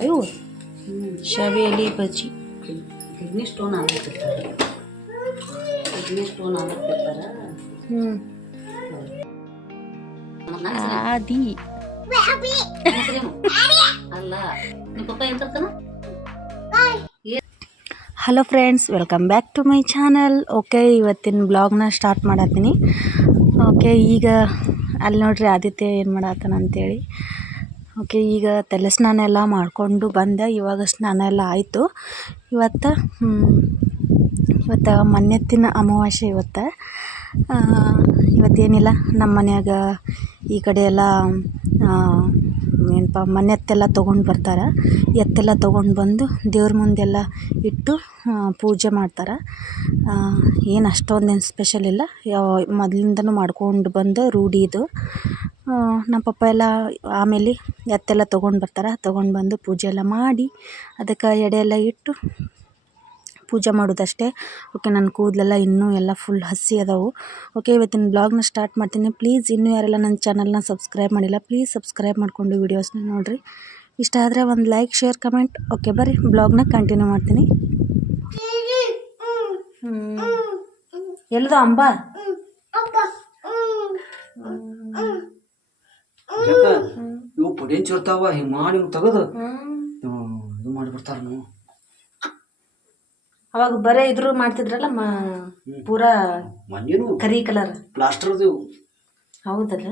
ಅಯ್ಯೋ ಶಾವಿ ಎಲೆ ಬಜ್ಜಿ. ಕಿಡ್ನಿ ಸ್ಟೋನ್ ಆಗತ್ತಿರ್ತಾರೆ ಕಿಡ್ನಿ ಸ್ಟೋನ್ ಆಗತ್ತಿರ್ತಾರೆ ಹ್ಞೂ ಆದಿ. ಅಲ್ಲ ನಿಮ್ಮ ಪಪ್ಪ ಏನು ತರ್ತಾನ hello friends welcome back to my channel okay ಇವತ್ತಿನ ಬ್ಲಾಗ್ನ ಸ್ಟಾರ್ಟ್ ಮಾಡತ್ತೀನಿ. ಓಕೆ ಈಗ ಅಲ್ಲಿ ನೋಡ್ರಿ ಆದಿತ್ಯ ಏನು ಮಾಡತ್ತಾನ ಅಂತೇಳಿ ಓಕೆ ಈಗ ತಲೆ ಸ್ನಾನ ಎಲ್ಲ ಮಾಡಿಕೊಂಡು ಬಂದೆ. ಇವಾಗ ಸ್ನಾನ ಎಲ್ಲ ಆಯಿತು. ಇವತ್ತು ಇವತ್ತು ಮನ್ನೆತ್ತಿನ ಅಮಾವಾಸ್ಯೆ ಇವತ್ತು. ಇವತ್ತೇನಿಲ್ಲ, ನಮ್ಮ ಮನ್ಯಾಗ ಈ ಕಡೆ ಎಲ್ಲ ಏನಪ್ಪ ಮನೆತ್ತೆಲ್ಲ ತೊಗೊಂಡು ಬರ್ತಾರೆ. ಎತ್ತೆಲ್ಲ ತೊಗೊಂಡು ಬಂದು ದೇವ್ರ ಮುಂದೆಲ್ಲ ಇಟ್ಟು ಪೂಜೆ ಮಾಡ್ತಾರೆ. ಏನು ಅಷ್ಟೊಂದೇನು ಸ್ಪೆಷಲ್ ಇಲ್ಲ. ಯಾವ, ಮೊದಲಿಂದನೂ ಮಾಡ್ಕೊಂಡು ಬಂದ ರೂಢಿ ಇದು. ನಮ್ಮ ಪಪ್ಪ ಎಲ್ಲ ಆಮೇಲೆ ಎತ್ತೆಲ್ಲ ತೊಗೊಂಡು ಬರ್ತಾರೆ. ತೊಗೊಂಡು ಬಂದು ಪೂಜೆ ಎಲ್ಲ ಮಾಡಿ ಅದಕ್ಕೆ ಎಡೆ ಎಲ್ಲ ಇಟ್ಟು ಪೂಜೆ ಮಾಡೋದಷ್ಟೇ. ಓಕೆ ನನ್ನ ಕೂದಲೆಲ್ಲ ಇನ್ನೂ ಎಲ್ಲ ಫುಲ್ ಹಸಿ ಅದಾವು. ಓಕೆ ಇವತ್ತಿನ ಬ್ಲಾಗ್ನ ಸ್ಟಾರ್ಟ್ ಮಾಡ್ತೀನಿ. ಪ್ಲೀಸ್ ಇನ್ನೂ ಯಾರೆಲ್ಲ ನನ್ನ ಚಾನಲ್ನ ಸಬ್ಸ್ಕ್ರೈಬ್ ಮಾಡಿಲ್ಲ ಪ್ಲೀಸ್ ಸಬ್ಸ್ಕ್ರೈಬ್ ಮಾಡಿಕೊಂಡು ವೀಡಿಯೋಸ್ನ ನೋಡಿರಿ. ಇಷ್ಟ ಆದರೆ ಒಂದು ಲೈಕ್ ಶೇರ್ ಕಮೆಂಟ್ ಓಕೆ ಬರ್ರಿ ಬ್ಲಾಗ್ನ ಕಂಟಿನ್ಯೂ ಮಾಡ್ತೀನಿ. ಎಲ್ಲದು ಅಂಬ? ಯಾಕ? ಇವು ಪುಡಿಯಂಚ್ ಇರ್ತಾವ ಹಿಂಗ್ ಮಾಡಿ ತಗದು. ಇದು ಮಾಡಿ ಬಿಡ್ತಾರ ನೀವು ಅವಾಗ ಬರೇ ಇದ್ರು ಮಾಡ್ತಿದ್ರಲ್ಲ ಮ ಪೂರಾ ಮಂದಿನು ಕರಿ ಕಲರ್. ಪ್ಲಾಸ್ಟರ್ ಇವು ಹೌದಲ್ಲ?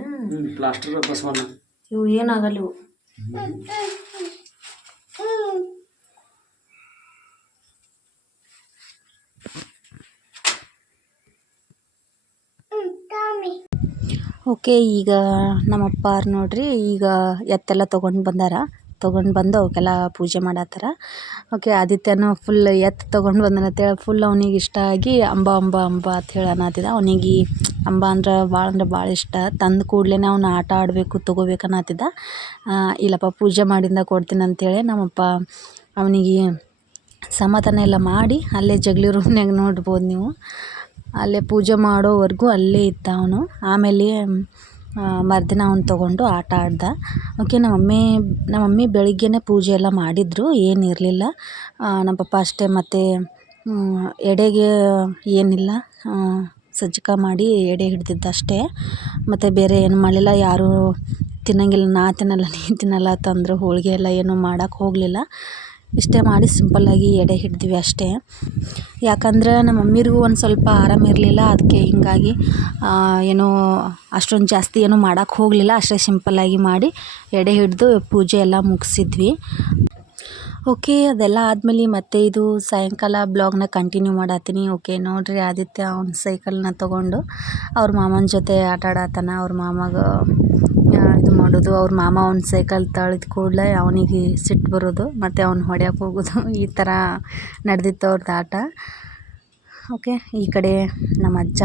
ಪ್ಲಾಸ್ಟರ್ ಬಸವಣ್ಣ. ಇವು ಏನಾಗಲ್ಲ ಇವು. ಓಕೆ, ಈಗ ನಮ್ಮಪ್ಪ ಅವ್ರು ನೋಡ್ರಿ, ಈಗ ಎತ್ತೆಲ್ಲ ತೊಗೊಂಡು ಬಂದಾರ. ತೊಗೊಂಡು ಬಂದು ಅವಕ್ಕೆಲ್ಲ ಪೂಜೆ ಮಾಡತ್ತಾರ. ಓಕೆ, ಆದಿತ್ಯನೂ ಫುಲ್ ಎತ್ತು ತೊಗೊಂಡು ಬಂದನ ಅಂತೇಳಿ ಫುಲ್ ಅವ್ನಿಗೆ ಇಷ್ಟ ಆಗಿ ಅಂಬ ಅಂಬ ಅಂಬ ಅಂತ ಹೇಳಿ ಅನ್ನತ್ತಿದ. ಅವನಿಗೆ ಅಂಬ ಅಂದ್ರೆ ಭಾಳ ಅಂದ್ರೆ ಭಾಳ ಇಷ್ಟ. ತಂದ ಕೂಡಲೇ ಅವ್ನು ಆಟ ಆಡಬೇಕು, ತೊಗೋಬೇಕು ಅನ್ನತ್ತಿದ್ದ ಇಲ್ಲಪ್ಪ, ಪೂಜೆ ಮಾಡಿಂದ ಕೊಡ್ತೀನಿ ಅಂತೇಳಿ ನಮ್ಮಪ್ಪ ಅವನಿಗೆ ಸಮಾಧಾನ ಎಲ್ಲ ಮಾಡಿ ಅಲ್ಲೇ ಜಗಲಿ ರೂಮ್ನಾಗ ನೋಡ್ಬೋದು ನೀವು. ಅಲ್ಲೇ ಪೂಜೆ ಮಾಡೋವರೆಗೂ ಅಲ್ಲೇ ಇದ್ದ ಅವನು. ಆಮೇಲೆ ಮರುದಿನ ಅವ್ನು ತೊಗೊಂಡು ಆಟ ಆಡ್ದ. ಓಕೆ ನಮ್ಮ ಮಮ್ಮಿ ನಮ್ಮ ಮಮ್ಮಿ ಬೆಳಿಗ್ಗೆನೇ ಪೂಜೆ ಎಲ್ಲ ಮಾಡಿದರು ಏನಿರಲಿಲ್ಲ ನಮ್ಮ ಪಪ್ಪ ಅಷ್ಟೇ, ಮತ್ತು ಎಡೆಗೆ ಏನಿಲ್ಲ. ಸಜ್ಜಕ ಮಾಡಿ ಎಡೆ ಹಿಡ್ದಿದ್ದು ಅಷ್ಟೇ. ಮತ್ತು ಬೇರೆ ಏನು ಮಾಡಲಿಲ್ಲ. ಯಾರೂ ತಿನ್ನಂಗಿಲ್ಲ, ನಾ ತಿನ್ನಲ್ಲ ನೀ ತಿನ್ನಲ್ಲ, ತಂದರು ಹೋಳಿಗೆ ಎಲ್ಲ ಏನೂ ಮಾಡೋಕ್ಕೆ ಹೋಗಲಿಲ್ಲ. ಇಷ್ಟೇ ಮಾಡಿ ಸಿಂಪಲ್ಲಾಗಿ ಎಡೆ ಹಿಡ್ದ್ವಿ ಅಷ್ಟೇ. ಯಾಕಂದ್ರೆ ನಮ್ಮ ಮಮ್ಮಿರಿಗೂ ಒಂದು ಸ್ವಲ್ಪ ಆರಾಮ ಇರಲಿಲ್ಲ ಅದಕ್ಕೆ ಹೀಗಾಗಿ ಏನೋ ಅಷ್ಟೊಂದು ಜಾಸ್ತಿ ಏನೂ ಮಾಡೋಕ್ಕೆ ಹೋಗಲಿಲ್ಲ. ಅಷ್ಟೇ ಸಿಂಪಲ್ಲಾಗಿ ಮಾಡಿ ಎಡೆ ಹಿಡಿದು ಪೂಜೆ ಎಲ್ಲ ಮುಗಿಸಿದ್ವಿ. ಓಕೆ, ಅದೆಲ್ಲ ಆದಮೇಲೆ ಮತ್ತೆ ಇದು ಸಾಯಂಕಾಲ ಬ್ಲಾಗ್ನ ಕಂಟಿನ್ಯೂ ಮಾಡತ್ತೀನಿ. ಓಕೆ, ನೋಡಿರಿ ಆದಿತ್ಯ ಅವ್ನ ಸೈಕಲ್ನ ತೊಗೊಂಡು, ಅವ್ರ ಮಾಮನ ಜೊತೆ ಆಟ ಆಡತ್ತಾನ ಅವ್ರ ಮಾಮಾಗ ಇದು ಮಾಡೋದು. ಅವ್ರ ಮಾಮ ಅವ್ನ ಸೈಕಲ್ ತಳ್ಳಿದ ಕೂಡಲೇ ಅವನಿಗೆ ಸಿಟ್ಟು ಬರೋದು. ಮತ್ತು ಅವ್ನ ಹೊಡ್ಯಕ್ಕೆ ಹೋಗೋದು. ಈ ಥರ ನಡೆದಿತ್ತು ಅವ್ರದ್ದು ಆಟ. ಓಕೆ, ಈ ಕಡೆ ನಮ್ಮ ಅಜ್ಜ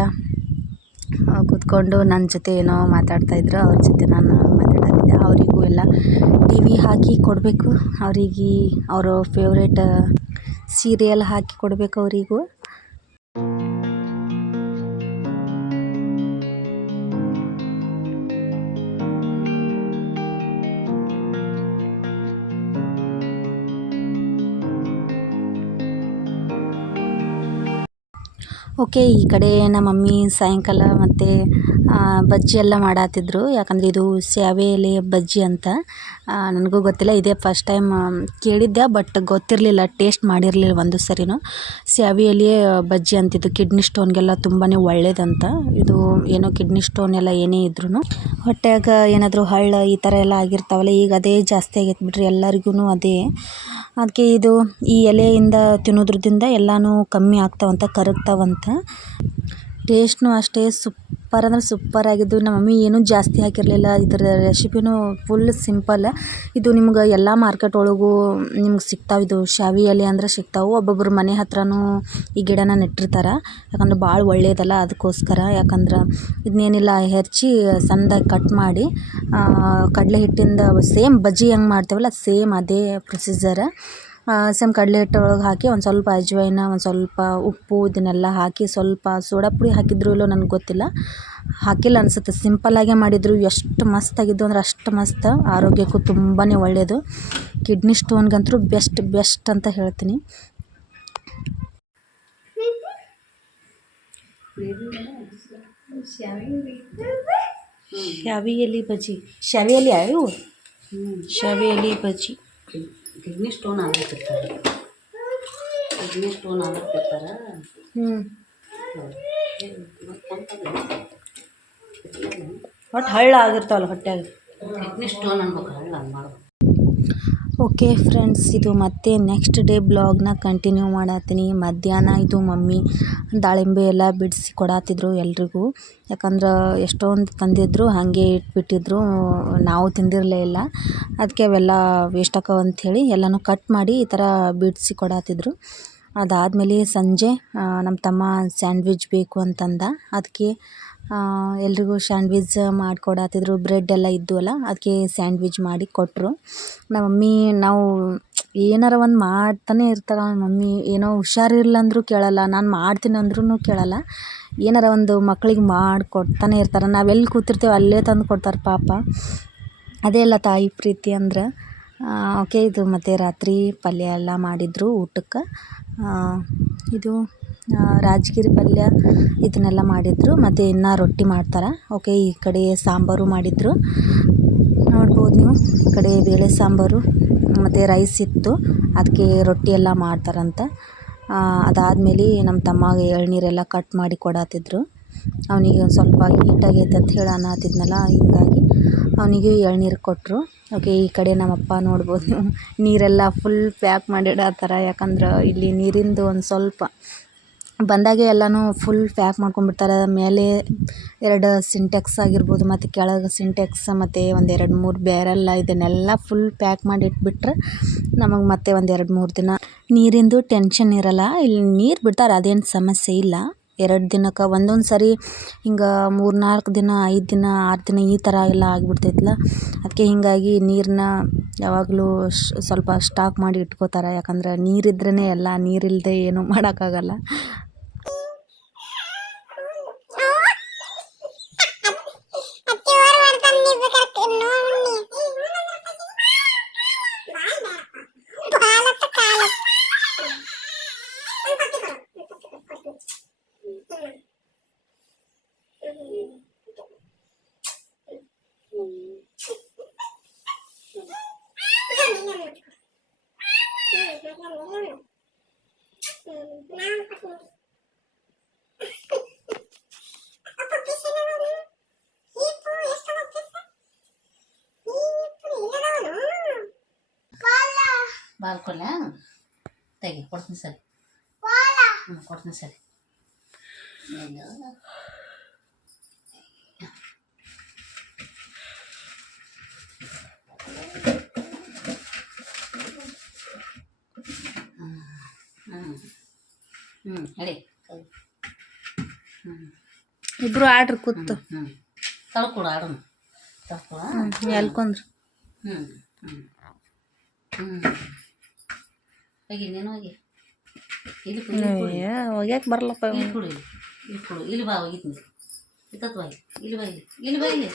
ಕೂತ್ಕೊಂಡು ನನ್ನ ಜೊತೆ ಏನೋ ಮಾತಾಡ್ತಾಯಿದ್ರು ಅವ್ರ ಜೊತೆ ನಾನು ಮಾತಾಡ್ತಿದ್ದೆ ಅವರಿಗೂ ಎಲ್ಲ ಟಿ ವಿ ಹಾಕಿ ಕೊಡಬೇಕು. ಅವರಿಗೆ, ಅವರ ಫೇವ್ರೇಟ್ ಸೀರಿಯಲ್ ಹಾಕಿ ಕೊಡಬೇಕು ಅವರಿಗೂ. ಓಕೆ, ಈ ಕಡೆ ನಮ್ಮ ಮಮ್ಮಿ ಸಾಯಂಕಾಲ ಮತ್ತು ಬಜ್ಜಿ ಎಲ್ಲ ಮಾಡತ್ತಿದ್ರು ಯಾಕಂದರೆ ಇದು ಸ್ಯಾವೆ ಎಲೆ ಬಜ್ಜಿ ಅಂತ. ನನಗೂ ಗೊತ್ತಿಲ್ಲ, ಇದೇ ಫಸ್ಟ್ ಟೈಮ್ ಕೇಳಿದ್ದೆ ಬಟ್ ಗೊತ್ತಿರಲಿಲ್ಲ ಟೇಸ್ಟ್ ಮಾಡಿರಲಿಲ್ಲ ಒಂದು ಸರಿನೂ. ಸ್ಯಾವೆ ಎಲೆ ಬಜ್ಜಿ ಅಂತಿದ್ದು ಕಿಡ್ನಿ ಸ್ಟೋನ್ಗೆಲ್ಲ ತುಂಬಾ ಒಳ್ಳೇದಂತ. ಇದು ಏನೋ ಕಿಡ್ನಿ ಸ್ಟೋನ್ ಎಲ್ಲ ಏನೇ ಇದ್ರೂ ಹೊಟ್ಟೆಯಾಗ ಏನಾದರೂ ಹಳ್ಳ ಈ ಥರ ಎಲ್ಲ ಆಗಿರ್ತಾವಲ್ಲ, ಈಗ ಅದೇ ಜಾಸ್ತಿ ಆಗೈತೆ ಬಿಡ್ರಿ ಎಲ್ಲರಿಗೂ ಅದೇ. ಅದಕ್ಕೆ ಇದು ಈ ಎಲೆಯಿಂದ ತಿನ್ನೋದ್ರದಿಂದ ಎಲ್ಲನೂ ಕಮ್ಮಿ ಆಗ್ತಾವಂತ, ಕರಗ್ತಾವಂತ. ಟೇಸ್ಟ್ನು ಅಷ್ಟೇ ಸೂಪರ್ ಅಂದ್ರೆ ಸೂಪರ್ ಆಗಿದ್ದು ನಮ್ಮ ಮಮ್ಮಿ ಏನೂ ಜಾಸ್ತಿ ಹಾಕಿರಲಿಲ್ಲ. ಇದ್ರ ರೆಸಿಪಿನೂ ಫುಲ್ ಸಿಂಪಲ್ ಇದು ನಿಮ್ಗೆ ಎಲ್ಲ ಮಾರ್ಕೆಟ್ ಒಳಗೂ ನಿಮ್ಗೆ ಸಿಗ್ತಾವೆ. ಇದು ಶಾವಿ ಎಲೆ ಅಂದ್ರೆ ಸಿಗ್ತಾವೆ. ಒಬ್ಬೊಬ್ರು ಮನೆ ಹತ್ರನೂ ಈ ಗಿಡನ ನೆಟ್ಟಿರ್ತಾರೆ. ಯಾಕಂದ್ರೆ ಭಾಳ ಒಳ್ಳೆಯದಲ್ಲ ಅದಕ್ಕೋಸ್ಕರ ಯಾಕಂದ್ರೆ ಇದನ್ನೇನಿಲ್ಲ ಹೆಚ್ಚಿ ಸಣ್ಣದಾಗಿ ಕಟ್ ಮಾಡಿ ಕಡಲೆ ಹಿಟ್ಟಿಂದ ಸೇಮ್ ಬಜ್ಜಿ ಹೆಂಗೆ ಮಾಡ್ತೇವಲ್ಲ ಸೇಮ್ ಅದೇ ಪ್ರೊಸೀಜರ ಸೇಮ್ ಕಡಲೆ ಹಿಟ್ಟು ಒಳಗೆ ಹಾಕಿ ಒಂದು ಸ್ವಲ್ಪ ಅಜ್ವೈನ ಒಂದು ಸ್ವಲ್ಪ ಉಪ್ಪು ಇದನ್ನೆಲ್ಲ ಹಾಕಿ ಸ್ವಲ್ಪ ಸೋಡಾ ಪುಡಿ ಹಾಕಿದ್ರು ಇಲ್ಲೋ ನನಗೆ ಗೊತ್ತಿಲ್ಲ. ಹಾಕಿಲ್ಲ ಅನ್ಸುತ್ತೆ. ಸಿಂಪಲ್ಲಾಗೇ ಮಾಡಿದ್ರು. ಎಷ್ಟು ಮಸ್ತಾಗಿದ್ದು ಅಂದ್ರೆ ಅಷ್ಟು ಮಸ್ತ್. ಆರೋಗ್ಯಕ್ಕೂ ತುಂಬಾ ಒಳ್ಳೆಯದು ಕಿಡ್ನಿ ಸ್ಟೋನ್ಗಂತೂ ಬೆಸ್ಟ್ ಬೆಸ್ಟ್ ಅಂತ ಹೇಳ್ತೀನಿ. ಶಾವಿ ಎಲೆ ಬಜ್ಜಿ ಶಾವಿ ಎಲೆ ಶಾವಿಯಲ್ಲಿ ಶಾವಿ ಎಲೆ ಬಜ್ಜಿ. ಕಿಡ್ನಿ ಸ್ಟೋನ್ ಆಗ್ಬಿಟ್ಟಿರ್ತಾರೆ ಕಿಡ್ನಿ ಸ್ಟೋನ್ ಆಗ್ಬಿಟ್ಟಿರ್ತಾರೆ ಹ್ಞೂ ಒಟ್ಟು ಹಳ್ಳ ಆಗಿರ್ತಾವಲ್ಲ ಹೊಟ್ಯಾಗ ಕಿಡ್ನಿ ಸ್ಟೋನ್ ಅನ್ಬೇಕು ಹಳ್ಳ ಮಾಡ್ಬೇಕು ಓಕೆ ಫ್ರೆಂಡ್ಸ್, ಇದು ಮತ್ತೆ ನೆಕ್ಸ್ಟ್ ಡೇ ಬ್ಲಾಗ್ನ ಕಂಟಿನ್ಯೂ ಮಾಡತ್ತೀನಿ. ಮಧ್ಯಾಹ್ನ ಇದು ಮಮ್ಮಿ ದಾಳಿಂಬೆ ಎಲ್ಲ ಬಿಡಿಸಿ ಕೊಡತ್ತಿದ್ರು ಎಲ್ರಿಗೂ. ಯಾಕಂದ್ರೆ ಎಷ್ಟೊಂದು ತಂದಿದ್ರು, ಹಾಗೆ ಇಟ್ಬಿಟ್ಟಿದ್ರು. ನಾವು ತಿಂದಿರಲೇ ಇಲ್ಲ. ಅದಕ್ಕೆ ಅವೆಲ್ಲ ವೇಸ್ಟ್ ಆಕವು ಅಂಥೇಳಿ ಎಲ್ಲನೂ ಕಟ್ ಮಾಡಿ ಈ ಥರ ಬಿಡಿಸಿ ಕೊಡತ್ತಿದ್ರು ಅದಾದಮೇಲೆ ಸಂಜೆ ನಮ್ಮ ತಮ್ಮ ಸ್ಯಾಂಡ್ವಿಚ್ ಬೇಕು ಅಂತಂದ. ಅದಕ್ಕೆ ಎಲ್ರಿಗೂ ಸ್ಯಾಂಡ್ವಿಚ್ ಮಾಡಿಕೊಡತ್ತಿದ್ರು ಬ್ರೆಡ್ ಎಲ್ಲ ಇದ್ವಲ್ಲ ಅದಕ್ಕೆ ಸ್ಯಾಂಡ್ವಿಚ್ ಮಾಡಿ ಕೊಟ್ಟರು ನಮ್ಮ ಮಮ್ಮಿ ನಾವು ಏನಾರ ಒಂದು ಮಾಡ್ತಾನೆ ಇರ್ತಾರೆ ನಮ್ಮ ಮಮ್ಮಿ ಏನೋ ಹುಷಾರಿಲ್ಲ ಅಂದರೂ ಕೇಳಲ್ಲ, ನಾನು ಮಾಡ್ತೀನಿ ಅಂದ್ರೂ ಕೇಳಲ್ಲ. ಏನಾರ ಒಂದು ಮಕ್ಕಳಿಗೆ ಮಾಡಿಕೊಡ್ತಾನೆ ಇರ್ತಾರೆ. ನಾವೆಲ್ಲಿ ಕೂತಿರ್ತೀವಿ ಅಲ್ಲೇ ತಂದು ಕೊಡ್ತಾರೆ ಪಾಪ. ಅದೇ ಅಲ್ಲ ತಾಯಿ ಪ್ರೀತಿ ಅಂದ್ರೆ. ಓಕೆ, ಇದು ಮತ್ತು ರಾತ್ರಿ ಪಲ್ಯ ಎಲ್ಲ ಮಾಡಿದರು ಊಟಕ್ಕೆ. ಇದು ರಾಜಗಿರಿ ಪಲ್ಯ ಇದನ್ನೆಲ್ಲ ಮಾಡಿದ್ರು. ಮತ್ತು ಇನ್ನು ರೊಟ್ಟಿ ಮಾಡ್ತಾರೆ. ಓಕೆ, ಈ ಕಡೆ ಸಾಂಬಾರು ಮಾಡಿದ್ರು. ನೋಡ್ಬೋದು ನೀವು. ಈ ಕಡೆ ಬೇಳೆ ಸಾಂಬಾರು, ಮತ್ತು ರೈಸ್ ಇತ್ತು. ಅದಕ್ಕೆ ರೊಟ್ಟಿ ಎಲ್ಲ ಮಾಡ್ತಾರಂತ. ಅದಾದಮೇಲೆ ನಮ್ಮ ತಮ್ಮ ಎಳ್ನೀರೆಲ್ಲ ಕಟ್ ಮಾಡಿ ಕೊಡತ್ತಿದ್ರು ಅವನಿಗೆ ಒಂದು ಸ್ವಲ್ಪ ಹೀಟ್ ಆಗೈತೆ ಅಂತ ಹೇಳಿ ಅನ್ನತ್ತಿದ್ನಲ್ಲ ಹಿಂಗಾಗಿ ಅವನಿಗೆ ಎಳ್ನೀರು ಕೊಟ್ಟರು ಓಕೆ, ಈ ಕಡೆ ನಮ್ಮಪ್ಪ ನೋಡ್ಬೋದು, ನೀರೆಲ್ಲ ಫುಲ್ ಪ್ಯಾಕ್ ಮಾಡಿಡತ್ತಾರ ಯಾಕಂದ್ರೆ ಇಲ್ಲಿ ನೀರಿಂದು ಒಂದು ಸ್ವಲ್ಪ ಬಂದಾಗೆ ಎಲ್ಲನೂ ಫುಲ್ ಪ್ಯಾಕ್ ಮಾಡ್ಕೊಂಡ್ಬಿಡ್ತಾರೆ. ಮೇಲೆ ಎರಡು ಸಿಂಟೆಕ್ಸ್ ಆಗಿರ್ಬೋದು, ಮತ್ತು ಕೆಳಗೆ ಸಿಂಟೆಕ್ಸ್ ಮತ್ತು ಒಂದು ಎರಡು ಮೂರು ಬ್ಯಾರೆಲ್ಲ ಇದನ್ನೆಲ್ಲ ಫುಲ್ ಪ್ಯಾಕ್ ಮಾಡಿ ಇಟ್ಬಿಟ್ರೆ ನಮಗೆ ಮತ್ತೆ ಒಂದು ಎರಡು ಮೂರು ದಿನ ನೀರಿಂದು ಟೆನ್ಷನ್ ಇರಲ್ಲ. ಇಲ್ಲಿ ನೀರು ಬಿಡ್ತಾರೆ, ಅದೇನು ಸಮಸ್ಯೆ ಇಲ್ಲ. ಎರಡು ದಿನಕ್ಕೆ ಒಂದೊಂದು ಸರಿ ಹಿಂಗೆ ಮೂರು ನಾಲ್ಕು ದಿನ, ಐದು ದಿನ, ಆರು ದಿನ ಈ ಥರ ಎಲ್ಲ ಆಗಿಬಿಡ್ತೈತಲ್ಲ ಅದಕ್ಕೆ ಹೀಗಾಗಿ ನೀರನ್ನ ಯಾವಾಗಲೂ ಸ್ವಲ್ಪ ಸ್ಟಾಕ್ ಮಾಡಿ ಇಟ್ಕೋತಾರೆ. ಯಾಕಂದ್ರೆ ನೀರಿದ್ರೇ ಎಲ್ಲ ನೀರಿಲ್ಲದೆ ಏನೂ ಮಾಡೋಕ್ಕಾಗಲ್ಲ. ಬಾಲ್ ಕೊಡ್ಲ ತೆಗಿ ಕೊಡ್ತೀನಿ ಸರಿ ಹ್ಞೂ ಕೊಡ್ತೀನಿ ಸರಿ ಏನು? ಹ್ಞೂ ಹ್ಞೂ ಹೇಳಿ ಹ್ಞೂ ಇಬ್ಬರು ಆಡ್ರಿ ಕೂತು ಹ್ಞೂ ತಳ್ಕೊಡು ಆಡೋಣ ತಳ್ಕೊಳ ಎಲ್ಕೊಂಡ್ರು ಹ್ಞೂ ಹ್ಞೂ ಹ್ಞೂ ಹೋಗಿ ನೀನು ಹೋಗಿ ಇಲ್ಲಿ ಕೊಡು, ಇಲ್ಲಿ ಕೊಡು. ಒಗ್ಯಾಕೆ ಬರಲ್ಲಪ್ಪ ಇಲ್ಲಿ ಕೊಡು ಇಲ್ಲಿ ಇಲ್ಲಿ ಕೊಡು ಇಲ್ಲಿ ಬಾ ಹೋಗಿತ್ನಿ ಇತ್ತತ್ ಬಾ ಇಲ್ಲಿ ಇಲ್ಲಿ ಬಾ ಇಲ್ಲಿ ಇಲ್ಲಿ ಬಾ ಇಲ್ಲಿ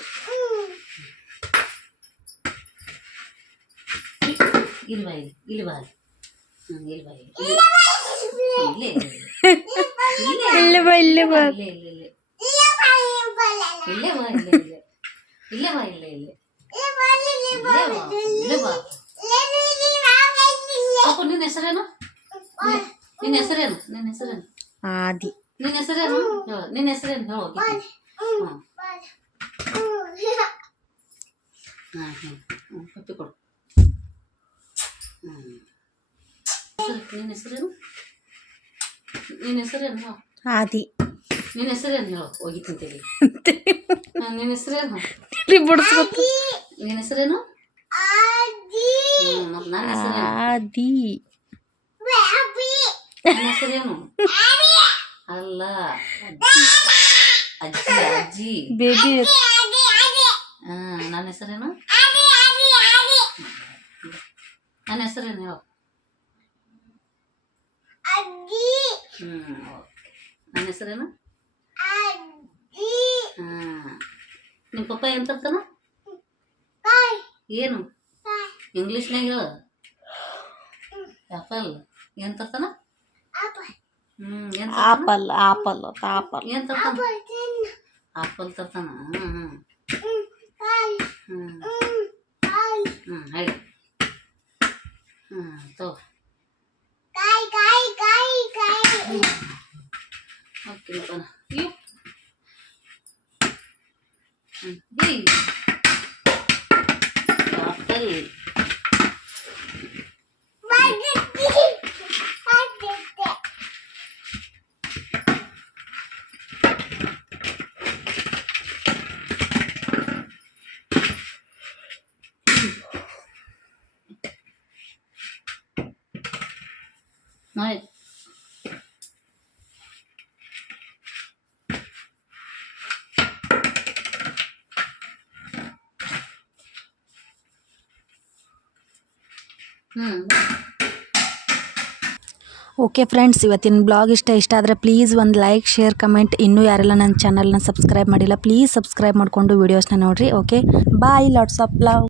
ಇಲ್ಲಿ ಬಾ ಇಲ್ಲಿ ಇಲ್ಲಿ ಬಾ ಅಲ್ಲಿ ಹ್ಞೂ ಇಲ್ಲಿ ಬಾ ಇಲ್ಲಿ ಇಲ್ಲೇ ಇಲ್ಲೇ ಬಾ ಇಲ್ಲೇ ಬಾ ಇಲ್ಲೇ ಇಲ್ಲೇ ಇಲ್ಲೇ ಇಲ್ಲೇ ಬಾ ಇಲ್ಲೇ ಇಲ್ಲೇ ಇಲ್ಲೇ ಬಾ ಇಲ್ಲೇ ಇಲ್ಲೇ ಇಲ್ಲೇ ಬಾ ಇಲ್ಲೇ ಬಾ ಪಾಪು ನಿನ್ನ ಹೆಸರೇನು ನಿನ್ನ ಹೆಸರೇನು ನಿನ್ನ ಹೆಸರೇನು ಆದಿ ನಿನ್ನ ಹೆಸರೇನು ನಿನ್ನ ಹೆಸರೇನು ಹೇಳು ಹಾಂ ಹ್ಞೂ ಹ್ಞೂ ಪಪ್ಪಿ ಕೊಡು ಹ್ಞೂ ನಿನ್ನ ಹೆಸರೇನು ನಿನ್ನ ಹೆಸರೇನು ಹೇಳು ಆದಿ ನಿನ್ನ ಹೆಸರೇನು ಹೇಳು ಹೋಗಿ ತಿಂತೀವಿ ನಿನ್ನ ಹೆಸರೇನು ಬಿಡಿಸ್ಬೇಕು ನಿನ್ನ ಹೆಸರೇನು ಹ್ಞೂ ಮತ್ತು ನನ್ನ ಹೆಸರೇನು ಆದಿ ಅಲ್ಲ ಅಜ್ಜಿ ಅಜ್ಜಿ ಬೇಬಿ ನನ್ನ ಹೆಸರೇನು ನನ್ನ ಹೆಸರೇನು ಹೇಳು ಹ್ಞೂ ನನ್ನ ಹೆಸರೇನು ನಿಮ್ಮ ಪಪ್ಪ ಏನು ಏನು ಇಂಗ್ಲೀಷ್ನಾಗ ಹೇಳು ಆ್ಯಪಲ್ ಏನು ತರ್ತಾನ ಹ್ಞೂ ಏನು ಆಪಲ್ ಆಪಲ್ ಆಪಲ್ ಏನು ತರ್ತಾನ ಆಪಲ್ ತರ್ತಾನ ಹ್ಞೂ ಹ್ಞೂ ಹ್ಞೂ ಹ್ಞೂ ಹೇಳಿ ಹ್ಞೂ ತಗೋ ಓಕೆ ಮಕ್ಕಳ ಇವ್ ಹ್ಞೂ ಡಿ ಆಪಲ್ ಓಕೆ ಫ್ರೆಂಡ್ಸ್ ಇವತ್ತಿನ ಬ್ಲಾಗ್ ಇಷ್ಟ ಇಷ್ಟ ಆದರೆ ಪ್ಲೀಸ್ ಒಂದು ಲೈಕ್ ಶೇರ್ ಕಮೆಂಟ್ ಇನ್ನೂ ಯಾರೆಲ್ಲ ನನ್ನ ಚಾನಲ್ನ ಸಬ್ಸ್ಕ್ರೈಬ್ ಮಾಡಿಲ್ಲ ಪ್ಲೀಸ್ ಸಬ್ಸ್ಕ್ರೈಬ್ ಮಾಡಿಕೊಂಡು ವೀಡಿಯೋಸ್ನ ನೋಡಿರಿ okay bye lots of love